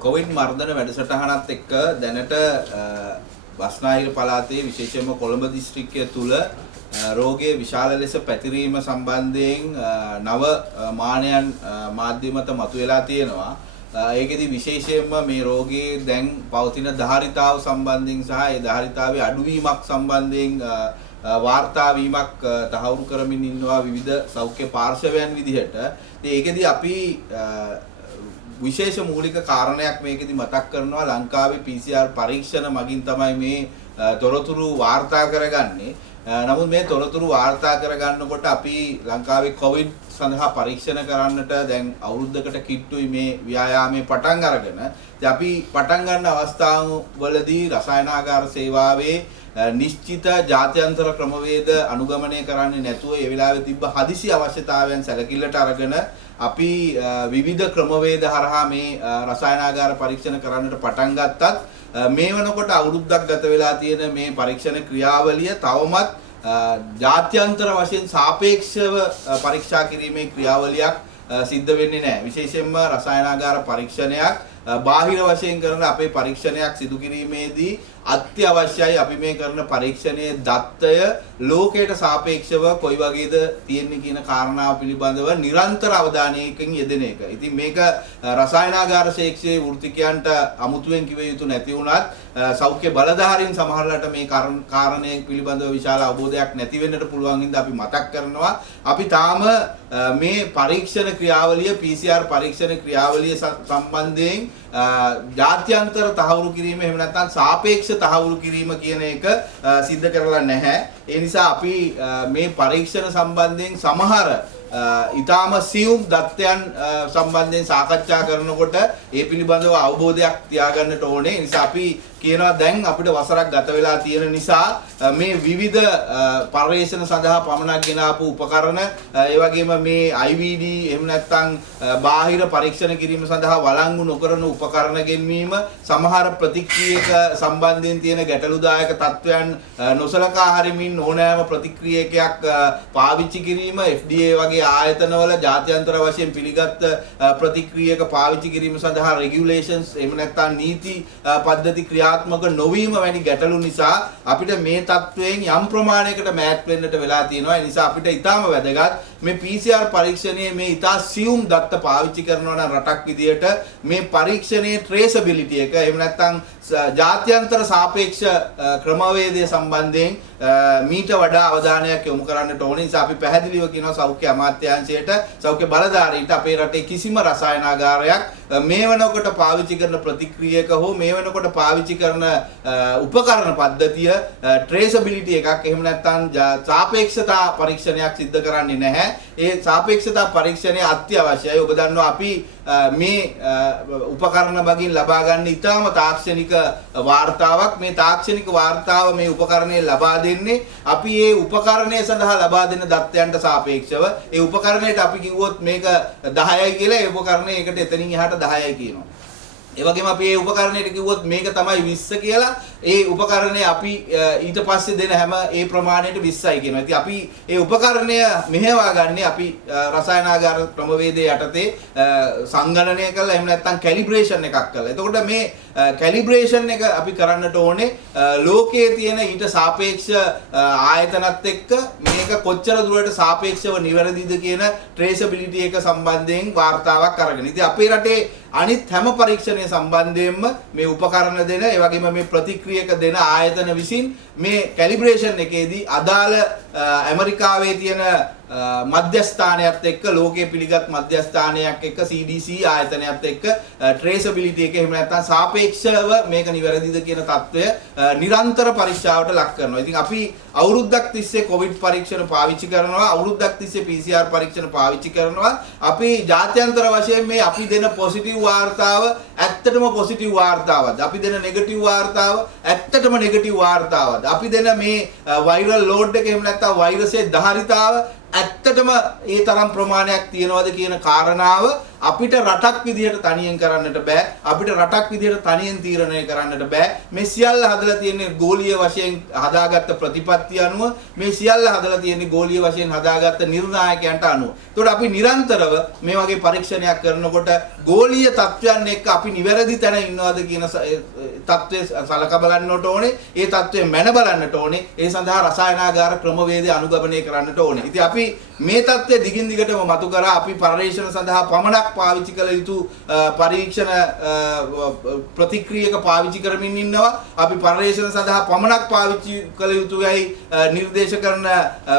Covid මර්ධන වැඩසටහනත් එක්ක දැනට බස්නාහිර පළාතේ විශේෂයෙන්ම කොළඹ දිස්ත්‍රික්කය තුල රෝගයේ විශාල ලෙස පැතිරීම සම්බන්ධයෙන් නව මානයන් මාධ්‍ය මත මතුවලා තියෙනවා. ඒකෙදි විශේෂයෙන්ම මේ රෝගයේ දැන් පවතින ධාරිතාව සම්බන්ධයෙන් සහ ඒ ධාරිතාවේ අඩුවීමක් සම්බන්ධයෙන් වාර්තා වීමක් තහවුරු කරමින් ඉන්නවා විවිධ සෞඛ්‍ය පාර්ශවයන් විදිහට. ඉතින් ඒකෙදි අපි විශේෂ මූලික කාරණයක් මේකෙදි මතක් කරනවා ලංකාවේ PCR පරීක්ෂණ මගින් තමයි මේ තොරතුරු වාර්තා කරගන්නේ. නමුත් මේ තොරතුරු වාර්තා කරගන්නකොට අපි ලංකාවේ කොවිඩ් සඳහා පරීක්ෂණ කරන්නට දැන් අවුරුද්දකට කිට්ටුයි මේ ව්‍යායාමයේ පටන් අරගෙන. ඉතින් අපි පටන් ගන්න අවස්ථාවවලදී රසායනාගාර සේවාවේ නිශ්චිත ජාත්‍යන්තර ක්‍රමවේද අනුගමනය කරන්නේ නැතුව ඒ වෙලාවේ තිබ්බ හදිසි අවශ්‍යතාවයන් සැලකිල්ලට අරගෙන අපි විවිධ ක්‍රමවේද හරහා මේ රසායනාගාර පරීක්ෂණ කරන්නට පටන් ගත්තත් මේ වෙනකොට අවුරුද්දක් ගත වෙලා තියෙන මේ පරීක්ෂණ ක්‍රියාවලිය තවමත් ජාත්‍යන්තර වශයෙන් සාපේක්ෂව පරීක්ෂා කිරීමේ ක්‍රියාවලියක් සිද්ධ වෙන්නේ නැහැ. විශේෂයෙන්ම රසායනාගාර පරීක්ෂණයක් බාහිර වශයෙන් කරන අපේ පරීක්ෂණයක් සිදු කිරීමේදී අත්‍යවශ්‍යයි අපි මේ කරන පරීක්ෂණයේ දත්තය ලෝකයට සාපේක්ෂව කොයි වගේද තියෙන්නේ කියන කාරණාව පිළිබඳව නිරන්තර අවධානයකින් යෙදෙන එක. ඉතින් මේක රසායනාගාර ශාස්ත්‍රයේ වෘත්තිකයන්ට අමුතුවෙන් කිව යුතු නැති වුණත් සෞඛ්‍ය බලධාරීන් සමහරවිට මේ කාරණේ පිළිබඳව විශාල අවබෝධයක් නැති වෙන්නට පුළුවන් හින්දා අපි මතක් කරනවා. අපි තාම මේ පරීක්ෂණ ක්‍රියාවලිය PCR පරීක්ෂණ ක්‍රියාවලිය සම්බන්ධයෙන් ජාත්‍යන්තර තහවුරු කිරීම එහෙම නැත්නම් සාපේක්ෂ තහවුරු කිරීම කියන එක සිද්ධ කරලා නැහැ. ඒ නිසා අපි මේ පරීක්ෂණ සම්බන්ධයෙන් සමහර ඊටාම සියුම් දත්තයන් සම්බන්ධයෙන් සාකච්ඡා කරනකොට ඒ පිළිබඳව අවබෝධයක් තියාගන්නට ඕනේ. ඒ නිසා අපි කියනවා දැන් අපිට වසරක් ගත වෙලා තියෙන නිසා මේ විවිධ පර්යේෂණ සඳහා පමණක් ගෙන ආපු උපකරණ ඒ වගේම මේ IVD එහෙම නැත්නම් බාහිර පරීක්ෂණ කිරීම සඳහා වළංගු නොකරන උපකරණ ගෙන්වීම සමහර ප්‍රතික්‍රියක සම්බන්ධයෙන් තියෙන ගැටලුදායක තත්වයන් නොසලකා හරිමින් ඕනෑම ප්‍රතික්‍රියකයක් පාවිච්චි කිරීම FDA වගේ ආයතනවල ජාත්‍යන්තර වශයෙන් පිළිගත් ප්‍රතික්‍රියක පාවිච්චි කිරීම සඳහා රෙගියුලේෂන්ස් එහෙම නැත්නම් නීති පද්ධති ක්‍රියාත්මක නොවීම වැනි ගැටලු නිසා අපිට මේ තත්වයෙන් යම් ප්‍රමාණයකට මෑත් වෙන්නට වෙලා තියෙනවා. ඒ නිසා අපිට ඊටාම වැදගත් මේ PCR පරීක්ෂණයේ මේ ඊටා සියුම් දත්ත පාවිච්චි කරනවා නම් රටක් විදියට මේ පරීක්ෂණයේ traceability එක එහෙම නැත්නම් ජාත්‍යන්තර සාපේක්ෂ ක්‍රමවේදය සම්බන්ධයෙන් මීට වඩා අවධානයක් යොමු කරන්නට ඕනේ. නිසා අපි පැහැදිලිව කියනවා සෞඛ්‍ය අමාත්‍යාංශයට සෞඛ්‍ය බලධාරීන්ට අපේ රටේ කිසිම රසායනාගාරයක් මේ වෙනකොට පාවිච්චි කරන ප්‍රතික්‍රියක හෝ මේ වෙනකොට පාවිච්චි කරන උපකරණ පද්ධතිය traceability එකක් එහෙම නැත්නම් සාපේක්ෂතා පරීක්ෂණයක් සිද්ධ කරන්නේ නැහැ. ඒ සාපේක්ෂතා පරීක්ෂණය අත්‍යවශ්‍යයි. ඔබ දන්නවා අපි මේ උපකරණ බගින් ලබා ගන්න ඉතාම තාක්ෂණික වාර්තාවක්. මේ තාක්ෂණික වාර්තාව මේ උපකරණය ලබා දෙන්නේ අපි මේ උපකරණය සඳහා ලබා දෙන දත්තයන්ට සාපේක්ෂව. ඒ උපකරණයට අපි කිව්වොත් මේක 10යි කියලා ඒ උපකරණය ඒකට එතනින් එහාට 10යි කියනවා. ඒ වගේම අපි මේ උපකරණයට කිව්වොත් මේක තමයි 20 කියලා ඒ උපකරණය අපි ඊට පස්සේ දෙන හැම ඒ ප්‍රමාණයට 20යි කියනවා. ඉතින් අපි ඒ උපකරණය මෙහෙවා ගන්න අපි රසායනාගාර ක්‍රමවේදයේ යටතේ සංගණනය කරලා එහෙම නැත්නම් කැලිබ්‍රේෂන් එකක් කරලා. එතකොට මේ කැලිබ්‍රේෂන් එක අපි කරන්නට ඕනේ ලෝකයේ තියෙන ඊට සාපේක්ෂ ආයතනත් එක්ක මේක කොච්චර දුරට සාපේක්ෂව නිවැරදිද කියන traceability එක සම්බන්ධයෙන් වාර්තාවක් අරගෙන. ඉතින් අපේ රටේ අනිත් හැම පරීක්ෂණය සම්බන්ධයෙන්ම මේ උපකරණ දෙන ඒ වගේම මේ ප්‍රතික්‍රියක දෙන ආයතන විසින් මේ කැලිබ්‍රේෂන් එකේදී අදාළ ඇමරිකාවේ තියෙන මධ්‍යස්ථානයත් එක්ක ලෝකයේ පිළිගත් මධ්‍යස්ථානයක් එක්ක CDC ආයතනයත් එක්ක traceability එක එහෙම නැත්නම් සාපේක්ෂව මේක නිවැරදිද කියන తত্ত্বය නිරන්තර පරීක්ෂාවට ලක් කරනවා. ඉතින් අපි අවුරුද්දක් තිස්සේ COVID පරීක්ෂණ පාවිච්චි කරනවා, අවුරුද්දක් තිස්සේ PCR පරීක්ෂණ පාවිච්චි කරනවා. අපි ජාත්‍යන්තර වශයෙන් මේ අපි දෙන පොසිටිව් වාර්තාව ඇත්තටම පොසිටිව් වාර්තාවක්ද? අපි දෙන නෙගටිව් වාර්තාව ඇත්තටම නෙගටිව් වාර්තාවක්ද? අපි දෙන මේ වෛරල් ලෝඩ් එක එහෙම නැත්නම් වෛරසයේ ධාරිතාව ඇත්තටම ඒ තරම් ප්‍රමාණයක් තියනවද කියන කාරණාව අපිට රටක් විදිහට තනියෙන් කරන්නට බෑ. අපිට රටක් විදිහට තනියෙන් තීරණය කරන්නට බෑ. මේ සියල්ල හදලා තියෙන්නේ ගෝලීය වශයෙන් හදාගත්ත ප්‍රතිපත්ති අනුව. මේ සියල්ල හදලා තියෙන්නේ ගෝලීය වශයෙන් හදාගත්ත නිර්ණායකයන්ට අනුව. ඒකට අපි නිරන්තරව මේ වගේ පරීක්ෂණයක් කරනකොට ගෝලීය තත්ත්වයන් එක්ක අපි නිවැරදි තැන ඉන්නවද කියන තත්ත්වය සලකා බලන්නට ඕනේ. ඒ තත්ත්වය මැන බලන්නට ඕනේ. ඒ සඳහා රසායනාගාර ක්‍රමවේදය අනුගමනය කරන්නට ඕනේ. ඉතින් අපි මේ தත්ත්වය දිගින් දිගටම මතු කරා අපි පරිශ්‍රණ සඳහා පමණක් පාවිච්චි කළ යුතු පරීක්ෂණ ප්‍රතික්‍රියක පාවිච්චි කරමින් ඉන්නවා. අපි පරිශ්‍රණ සඳහා පමණක් පාවිච්චි කළ යුතුයි නිර්දේශ කරන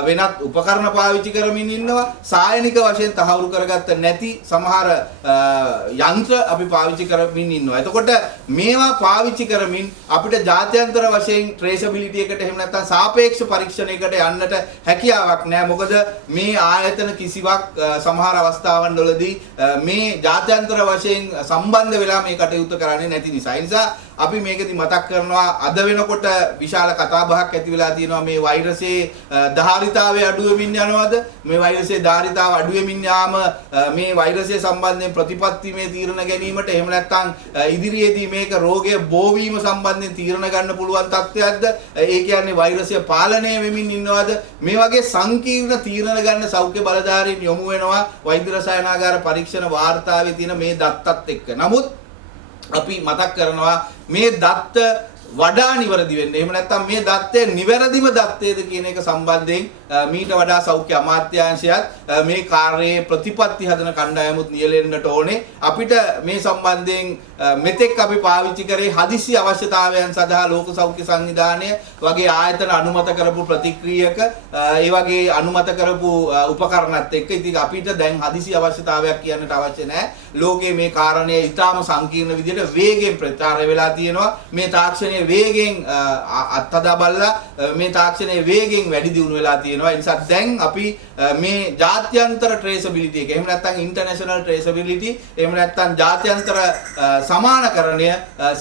වෙනත් උපකරණ පාවිච්චි කරමින් ඉන්නවා. සායනික වශයෙන් තහවුරු කරගත්ත නැති සමහර යන්ත්‍ර අපි පාවිච්චි කරමින් ඉන්නවා. එතකොට මේවා පාවිච්චි කරමින් අපිට ජාත්‍යන්තර වශයෙන් ට්‍රේසබිලිටි එකට එහෙම නැත්නම් සාපේක්ෂ පරීක්ෂණයකට යන්නට හැකියාවක් නැහැ. මොකද මේ ආයතන කිසිවක් සමහර අවස්ථාවන් වලදී මේ ජාත්‍යන්තර වශයෙන් සම්බන්ධ වෙලා මේ කටයුතු කරන්නේ නැති නිසා. ඒ නිසා අපි මේකෙදි මතක් කරනවා අද වෙනකොට විශාල කතාබහක් ඇති වෙලා තියෙනවා මේ වෛරසයේ ධාරිතාවය අඩු වෙමින් යනවද? මේ වෛරසයේ ධාරිතාව අඩු වෙමින් යාම මේ වෛරසය සම්බන්ධයෙන් ප්‍රතිපත්ති මේ තීරණ ගැනීමට එහෙම නැත්නම් ඉදිරියේදී මේක රෝගය බෝ වීම සම්බන්ධයෙන් තීරණ ගන්න පුළුවන් තත්ත්වයක්ද? ඒ කියන්නේ වෛරසය පාලනය වෙමින් ඉන්නවද? මේ වගේ සංකීර්ණ තීරණ ගන්න සෞඛ්‍ය බලධාරීන් යොමු වෙනවා වෛද්‍ය රසායනාගාර පරීක්ෂණ වාර්තාවේ තියෙන මේ දත්තත් එක්ක. නමුත් අපි මතක් කරනවා මේ දත්ත වඩා නිවැරදි වෙන්න. එහෙම නැත්නම් මේ දත්තේ නිවැරදිම දත්තේද කියන එක සම්බන්ධයෙන් මීට වඩා සෞඛ්‍ය අමාත්‍යාංශයත් මේ කාර්යයේ ප්‍රතිපත්ති හදන කණ්ඩායමුත් නියැලෙන්නට ඕනේ. අපිට මේ සම්බන්ධයෙන් මෙතෙක් අපි පාවිච්චි කරේ හදිසි අවශ්‍යතාවයන් සඳහා ලෝක සෞඛ්‍ය සංවිධානය වගේ ආයතන අනුමත කරපු ප්‍රතික්‍රියක ඒ වගේ අනුමත කරපු උපකරණත් එක්ක ඉතින් අපිට දැන් හදිසි අවශ්‍යතාවයක් කියන්නට අවශ්‍ය නැහැ. ලෝකයේ මේ කාරණය ඊටාම සංකීර්ණ විදිහට වේගෙන් ප්‍රචාරය වෙලා තියෙනවා. මේ තාක්ෂණයේ වේගෙන් අත්හදා බලලා මේ තාක්ෂණයේ වේගෙන් වැඩි දියුණු වෙලා තියෙනවා. ඒ නිසා දැන් අපි මේ ජාත්‍යන්තර ට්‍රේසබිලිටි එක එහෙම නැත්නම් ඉන්ටර්නැෂනල් ට්‍රේසබිලිටි එහෙම නැත්නම් ජාත්‍යන්තර සමානකරණය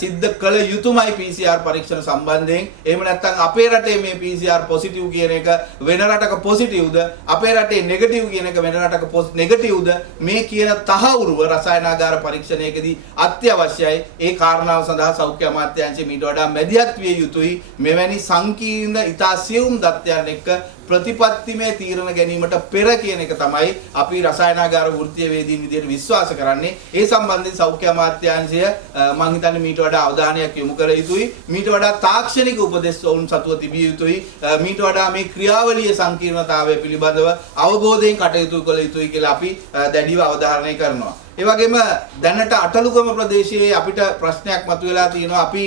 සිද්ධ කළ යුතුමයි PCR පරීක්ෂණ සම්බන්ධයෙන්. එහෙම නැත්නම් අපේ රටේ මේ PCR පොසිටිව් කියන එක වෙන රටක පොසිටිව්ද, අපේ රටේ නෙගටිව් කියන එක වෙන රටක නෙගටිව්ද, මේ කියන තහවුරුව රසායනාගාර පරීක්ෂණයකදී අත්‍යවශ්‍යයි. ඒ කාරණාව සඳහා සෞඛ්‍ය අමාත්‍යාංශය මීට වඩා මැදිහත් විය යුතුයි. මෙවැනි සංකීර්ණ ඉතා සියුම් දත්තයන් එක්ක ප්‍රතිපත්තිමය තීරණ ගැනීමට පෙර කියන එක තමයි අපි රසායනාගාර වෘත්තීය වේදීන් විදිහට විශ්වාස කරන්නේ. ඒ සම්බන්ධයෙන් සෞඛ්‍ය අමාත්‍යාංශය මම හිතන්නේ මීට වඩා අවධානයක් යොමු කළ යුතුයි. මීට වඩා තාක්ෂණික උපදෙස් වුන් සතුව තිබිය යුතුයි. මීට වඩා මේ ක්‍රියාවලියේ සංකීර්ණතාවය පිළිබඳව අවබෝධයෙන් කටයුතු කළ යුතුයි කියලා අපි දැඩිව අවධාරණය කරනවා. ඒ වගේම දැනට අටලුගම ප්‍රදේශයේ අපිට ප්‍රශ්නයක් මතුවලා තියෙනවා. අපි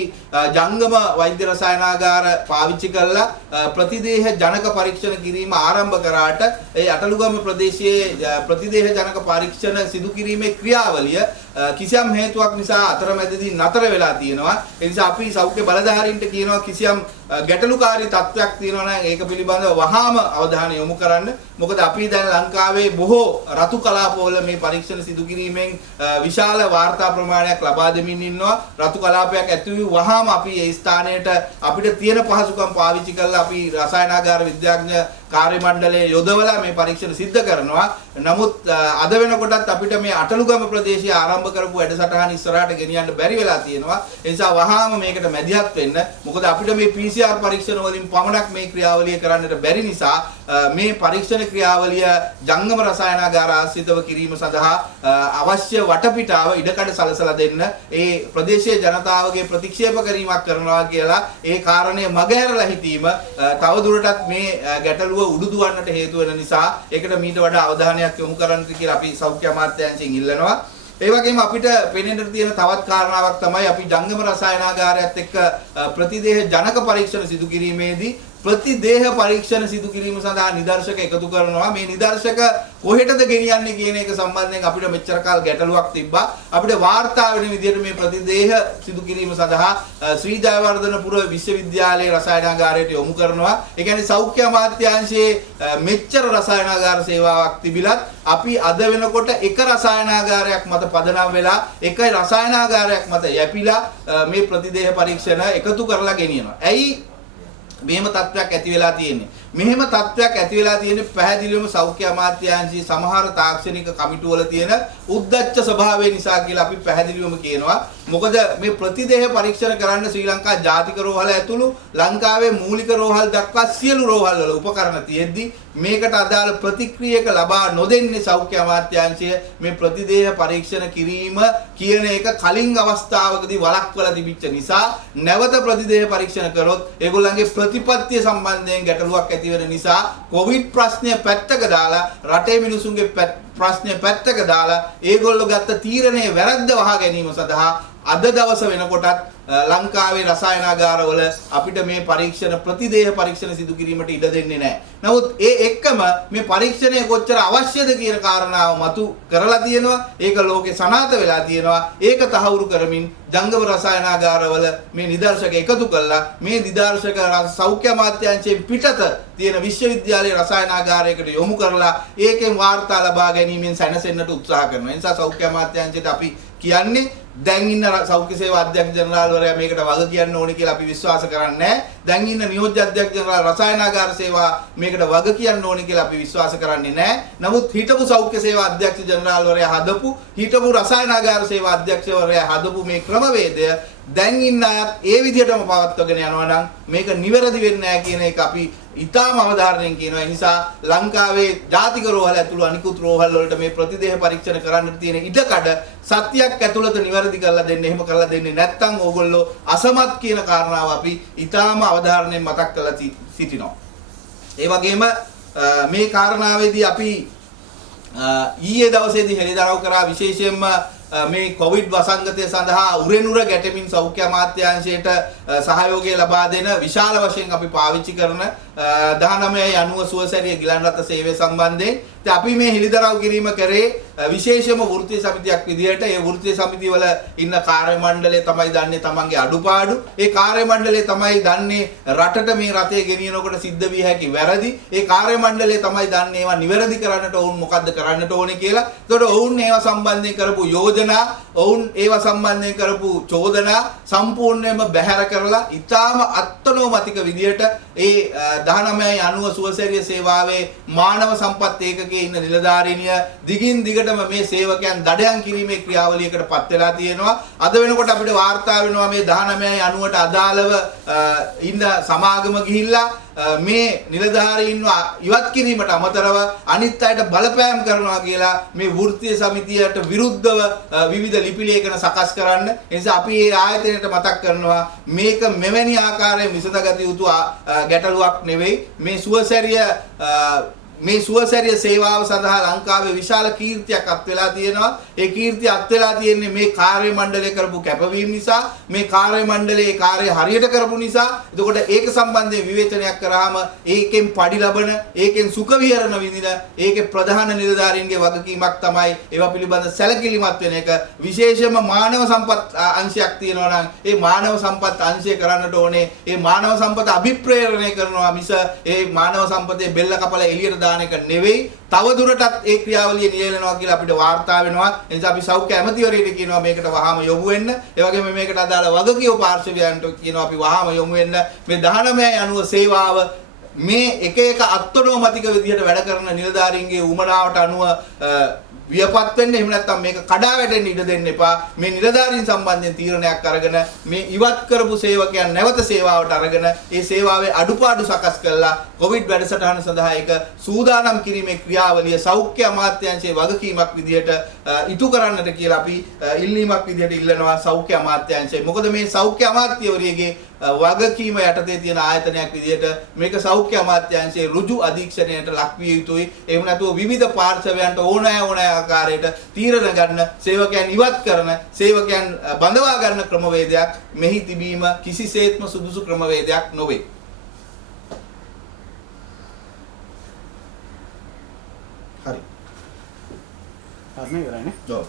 ජංගම වෛද්‍ය රසායනාගාර පාවිච්චි කරලා ප්‍රතිදේහ ජනක පරීක්ෂණ කිරීම ආරම්භ කරාට ඒ අටලුගම ප්‍රදේශයේ ප්‍රතිදේහ ජනක පරීක්ෂණ සිදු කිරීමේ ක්‍රියාවලිය කිසියම් හේතුවක් නිසා අතරමැදදී නතර වෙලා තියෙනවා. ඒ නිසා අපි සෞඛ්‍ය බලධාරීන්ට කියනවා කිසියම් ගැටලුකාරී තත්ත්වයක් තියෙනවා නම් ඒක පිළිබඳව වහාම අවධානය යොමු කරන්න. මොකද අපි දැන් ලංකාවේ බොහෝ රතු කලාපවල මේ පරීක්ෂණ සිදු කිරීමෙන් විශාල වාර්තා ප්‍රමාණයක් ලබා දෙමින් ඉන්නවා. රතු කලාපයක් ඇති වූ වහාම අපි ඒ ස්ථානයට අපිට තියෙන පහසුකම් පාවිච්චි කරලා අපි රසායනාගාර විද්‍යාඥ කාර්ය මණ්ඩලයේ යොදවලා මේ පරීක්ෂණ සිද්ධ කරනවා. නමුත් අද වෙනකොටත් අපිට මේ අටලුගම ප්‍රදේශයේ ආරම්භ කරපු වැඩසටහන ඉස්සරහට ගෙනියන්න බැරි වෙලා තියෙනවා. ඒ නිසා වහාම මේකට මැදිහත් වෙන්න. මොකද අපිට මේ PCR පරීක්ෂණ වලින් පමණක් මේ ක්‍රියාවලිය කරන්නට බැරි නිසා මේ පරීක්ෂණ ක්‍රියාවලිය ජංගම රසායනාගාර ආශ්‍රිතව කිරීම සඳහා අවශ්‍ය වටපිටාව ඉඩකඩ සලසලා දෙන්න ඒ ප්‍රදේශීය ජනතාවගේ ප්‍රතික්ෂේප කිරීමක් කරනවා කියලා ඒ කාරණය මගහැරලා හිටීම තවදුරටත් මේ ගැටලුව උඩුදුවන්නට හේතු වෙන නිසා ඒකට මීට වඩා අවධානයක් යොමු කරන්න කියලා අපි සෞඛ්‍ය අමාත්‍යාංශයෙන් ඉල්ලනවා. ඒ වගේම අපිට පෙනෙන්න තියෙන තවත් කාරණාවක් තමයි අපි ජංගම රසායනාගාරයත් එක්ක ප්‍රතිදේහ ජනක පරීක්ෂණ සිදු කිරීමේදී ප්‍රතිදේහ පරීක්ෂණ සිදු කිරීම සඳහා නිදර්ශක එකතු කරනවා. මේ නිදර්ශක කොහෙටද ගෙනියන්නේ කියන එක සම්බන්ධයෙන් අපිට මෙච්චර කාල ගැටලුවක් තිබ්බා. අපිට වාර්තා වෙන විදිහට මේ ප්‍රතිදේහ සිදු කිරීම සඳහා ශ්‍රී ජයවර්ධනපුර විශ්වවිද්‍යාලයේ රසායනාගාරයට යොමු කරනවා. ඒ කියන්නේ සෞඛ්‍ය අමාත්‍යාංශයේ මෙච්චර රසායනාගාර සේවාවක් තිබිලත් අපි අද වෙනකොට එක රසායනාගාරයක් මත පදනම් වෙලා එක රසායනාගාරයක් මත යැපිලා මේ ප්‍රතිදේහ පරීක්ෂණ එකතු කරලා ගෙනියනවා. ඇයි මෙහෙම තත්ත්වයක් ඇති වෙලා තියෙන්නේ. මෙහෙම තත්ත්වයක් ඇති වෙලා තියෙන්නේ පැහැදිලිවම සෞඛ්‍ය අමාත්‍යාංශයේ සමහර තාක්ෂණික කමිටු වල තියෙන උද්දච්ච ස්වභාවය නිසා කියලා අපි පැහැදිලිවම කියනවා. මොකද මේ ප්‍රතිදේහ පරීක්ෂණ කරන්න ශ්‍රී ලංකා ජාතික රෝහල ඇතුළු ලංකාවේ මූලික රෝහල් දක්වා සියලු රෝහල් වල උපකරණ තියෙද්දි මේකට අදාළ ප්‍රතික්‍රියක ලබා නොදෙන්නේ සෞඛ්‍ය අමාත්‍යාංශය මේ ප්‍රතිදේහ පරීක්ෂණ කිරීම කියන එක කලින් අවස්ථාවකදී වළක්වලා තිබිච්ච නිසා නැවත ප්‍රතිදේහ පරීක්ෂණ කරොත් ඒගොල්ලන්ගේ ප්‍රතිපත්තිය සම්බන්ධයෙන් ගැටලුවක් ඇති වෙන නිසා කොවිඩ් ප්‍රශ්නය පැත්තක දාලා රටේ මිනිසුන්ගේ ප්‍රශ්නය පැත්තක දාලා ඒගොල්ලෝ ගත්ත තීරණය වැරද්ද වහා ගැනීම සඳහා අද දවස වෙනකොටත් ලංකාවේ රසායනාගාරවල අපිට මේ පරීක්ෂණ ප්‍රතිදේහ පරීක්ෂණ සිදු කිරීමට ඉඩ දෙන්නේ නැහැ. නමුත් ඒ එක්කම මේ පරීක්ෂණය කොච්චර අවශ්‍යද කියන කාරණාව මතු කරලා තියෙනවා. ඒක ලෝකේ සනාථ වෙලා තියෙනවා. ඒක තහවුරු කරමින් ජංගම රසායනාගාරවල මේ නිදර්ශක එකතු කළා මේ නිදර්ශක සෞඛ්‍ය අමාත්‍යාංශයෙන් පිටත තියෙන විශ්වවිද්‍යාලයේ රසායනාගාරයකට යොමු කරලා ඒකෙන් වාර්තා ලබා ගැනීමෙන් සැනසෙන්නට උත්සාහ කරනවා. ඒ නිසා සෞඛ්‍ය අමාත්‍යාංශයට අපි කියන්නේ දැන් ඉන්න සෞඛ්‍ය සේවා අධ්‍යක්ෂ ජනරාල්වරයා මේකට වග කියන්න ඕනේ කියලා අපි විශ්වාස කරන්නේ නැහැ. දැන් ඉන්න නියෝජ්‍ය අධ්‍යක්ෂ ජනරාල් රසායනාගාර සේවා මේකට වග කියන්න ඕනේ කියලා අපි විශ්වාස කරන්නේ නැහැ. නමුත් හිටපු සෞඛ්‍ය සේවා අධ්‍යක්ෂ ජනරාල්වරයා හදපු හිටපු රසායනාගාර සේවා අධ්‍යක්ෂවරයා හදපු මේ ක්‍රමවේදය දැන් ඉන්න අයත් ඒ විදිහටම පවත්වාගෙන යනවා නම් මේක නිවැරදි වෙන්නේ නැහැ කියන එක අපි ඉතාම අවධාරණයෙන් කියනවා. ඒ නිසා ලංකාවේ ජාතික රෝහල ඇතුළු අනිකුත් රෝහල් වලට මේ ප්‍රතිදේහ පරීක්ෂණ කරන්නට තියෙන ඉඩකඩ සත්‍යයක් ඇතුළත නිවැරදි කරලා දෙන්න. එහෙම කරලා දෙන්නේ නැත්නම් ඕගොල්ලෝ අසමත් කියන කාරණාව අපි ඉතාම අවධාරණයෙන් මතක් කරලා සිටිනවා. ඒ වගේම මේ කාරණාවේදී අපි ඊයේ දවසේදී හෙළිදරව් කරා විශේෂයෙන්ම මේ කොවිඩ් වසංගතය සඳහා උරෙනුර ගැටෙමින් සෞඛ්‍ය අමාත්‍යාංශයට සහයෝගය ලබා දෙන විශාල වශයෙන් අපි පාවිච්චි කරන 1990 සුවසැරිය ගිලන් රථ සේවය සම්බන්ධයෙන් අපි මේ හෙළිදරව් කිරීම කරේ විශේෂම වෘත්තීය සමිතියක් විදිහට. ඒ වෘත්තීය සමිතිය වල ඉන්න කාර්ය මණ්ඩලය තමයි දන්නේ තමන්ගේ අඩුපාඩු. ඒ කාර්ය මණ්ඩලය තමයි දන්නේ රටට මේ රටේ ගෙනියනකොට සිද්ධ විය හැකි වැරදි. ඒ කාර්ය මණ්ඩලය තමයි දන්නේ ඒවා නිවැරදි කරන්නට ඔවුන් මොකද්ද කරන්නට ඕනේ කියලා. ඒකට ඔවුන් ඒවා සම්බන්ධයෙන් කරපු යෝජනා, ඔවුන් ඒවා සම්බන්ධයෙන් කරපු චෝදනා සම්පූර්ණයෙන්ම බැහැර කරලා ඉතාම අත්නෝමතික විදිහට ඒ 1990 සුවසැරිය සේවාවේ මානව සම්පත් ඒකකයේ ඉන්න නිලධාරීනිය දිගින් දිගටම මේ සේවකයන් දඩයන් කිරීමේ ක්‍රියාවලියකට පත් වෙලා තියෙනවා. අද වෙනකොට අපිට වාර්තා වෙනවා මේ 1990ට අදාළව ඉන්න සමාගම ගිහිල්ලා මේ නිලධාරීන්ව ඉවත් කිරීමට අමතරව අනිත් අයට බලපෑම් කරනවා කියලා මේ වෘත්තීය සමිතියට විරුද්ධව විවිධ ලිපි ලේඛන සකස් කරන්න. ඒ නිසා අපි මේ ආයතනයට මතක් කරනවා මේක මෙවැනි ආකාරයෙන් විසඳගත යුතු ගැටලුවක් නෙවෙයි. මේ සුවසැරිය සේවාව සඳහා ලංකාවේ විශාල කීර්තියක් අත් වෙලා තියෙනවා. ඒ කීර්තිය අත් වෙලා තියෙන්නේ මේ කාර්ය මණ්ඩලය කරපු කැපවීම නිසා, මේ කාර්ය මණ්ඩලයේ කාර්ය හරියට කරපු නිසා. එතකොට ඒක සම්බන්ධයෙන් විවේචනයක් කරාම ඒකෙන් පඩි ලබන, ඒකෙන් සුඛ විහරණ විඳින, ඒකේ ප්‍රධාන නිලධාරීන්ගේ වගකීමක් තමයි ඒවා පිළිබඳ සැලකිලිමත් වෙන එක. විශේෂයෙන්ම මානව සම්පත් අංශයක් තියෙනවා නම් ඒ මානව සම්පත් අංශය කරන්නට ඕනේ. ඒ මානව සම්පත අභිප්‍රේරණය කරනවා මිස ඒ මානව සම්පතේ බෙල්ල කපලා එළියට එක නෙවෙයි. තව දුරටත් ඒ ක්‍රියාවලිය නියැලෙනවා කියලා අපිට වාර්තා වෙනවා. ඒ නිසා අපි සෞඛ්‍ය ඇමතිවරයෙක් කියනවා මේකට වහාම යොමු වෙන්න. ඒ වගේම මේකට අදාළ වගකීම් පාර්ශවයන්ට කියනවා අපි වහාම යොමු වෙන්න. මේ 1990 සේවාව මේ එක එක අත්නෝමතික විදිහට වැඩ කරන නිලධාරීන්ගේ උමනාවට අනුව වියපත් වෙන්න. එහෙම නැත්නම් මේක කඩා වැටෙන්න ඉඩ දෙන්න එපා. මේ නිලධාරීන් සම්බන්ධයෙන් තීරණයක් අරගෙන මේ ඉවත් කරපු සේවකයන් නැවත සේවාවට අරගෙන ඒ සේවාවේ අඩුපාඩු සකස් කරලා කොවිඩ් වැඩසටහන සඳහා ඒක සූදානම් කිරීමේ ක්‍රියාවලිය සෞඛ්‍ය අමාත්‍යාංශයේ වගකීමක් විදිහට ඉටු කරන්නට කියලා අපි ඉල්ලීමක් විදිහට ඉල්ලනවා සෞඛ්‍ය අමාත්‍යාංශය. මොකද මේ සෞඛ්‍ය අමාත්‍යවරියගේ වගකීම යටතේ තියෙන ආයතනයක් විදිහට මේක සෞඛ්‍ය අමාත්‍යාංශයේ ඍජු අධීක්ෂණයට ලක් විය යුතුයි. එහෙම නැතුව විවිධ පාර්ශවයන්ට ඕනෑ ආකාරයට තීරණ ගන්න, සේවකයන් ඉවත් කරන, සේවකයන් බඳවා ගන්න ක්‍රමවේදයක් මෙහි තිබීම කිසිසේත්ම සුදුසු ක්‍රමවේදයක් නොවේ. හරි. හරිනේ. ඔව්.